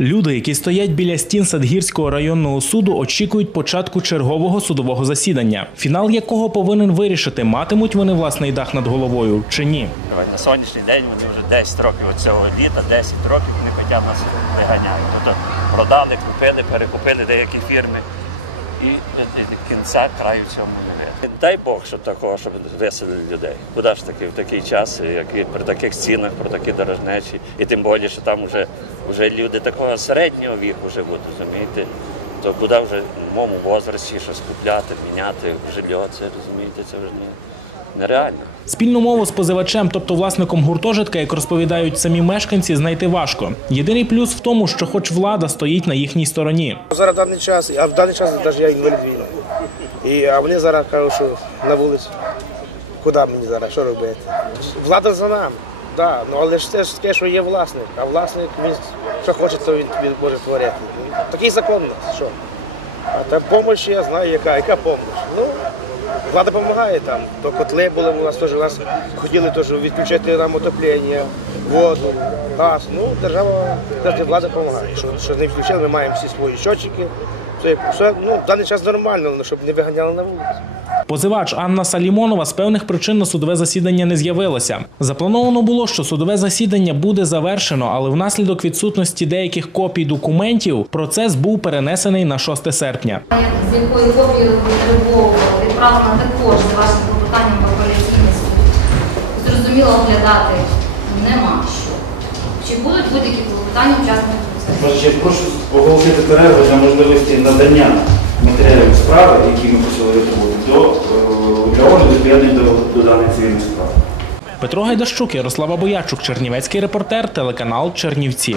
Люди, які стоять біля стін Садгірського районного суду, очікують початку чергового судового засідання, фінал якого повинен вирішити, матимуть вони власний дах над головою чи ні. На сьогоднішній день вони вже 10 років цього літа, 10 років вони хочуть нас виганяти. Тобто продали, купили, перекупили деякі фірми і до кінця краю цьому не видно. Дай Бог, щоб такого, щоб виселили людей. Куди ж таки в такий час, як і при таких цінах, про такі дорожнечі, і тим більше, що там вже, вже люди такого середнього віку живуть, розумієте, то куди вже в моєму возрасті щось купляти, міняти жилье, це розумієте, це вже не, нереально. Спільну мову з позивачем, тобто власником гуртожитка, як розповідають самі мешканці, знайти важко. Єдиний плюс в тому, що, хоч влада стоїть на їхній стороні. Зараз даний час, а в даний час навіть я інвалід війни. І, а вони зараз кажуть, що на вулицю. Куди мені зараз, що робити? Влада за нами, да, ну, але ж це ж таке, що є власник, а власник він що хоче, то він, він може творити. Такий закон у нас, що. А та допомога я знаю, яка, яка допомога. Ну, влада допомагає там. То котли були у нас теж, у нас хотіли теж відключити нам отоплення, воду, газ. Ну, держава, влада допомагає. Що, що не відключили, ми маємо всі свої щотчики. Все, все ну, в даний час нормально, але щоб не виганяли на вулицю. Позивач Анна Салімонова з певних причин на судове засідання не з'явилася. Заплановано було, що судове засідання буде завершено, але внаслідок відсутності деяких копій документів процес був перенесений на 6 серпня. з якої копії потребовували, відправлена також за вашим клопотанням в апеляційний суд. Зрозуміло, оглядати нема що. Чи будуть будь-які клопотання учасників процесу? Я прошу оголосити перерву для можливості надання матеріалів справи, які ми почали витребувати, до е, огляду відповідних до, до даної справ. справи. Петро Гайдащук, Ярослава Боячук, Чернівецький репортер, телеканал Чернівці.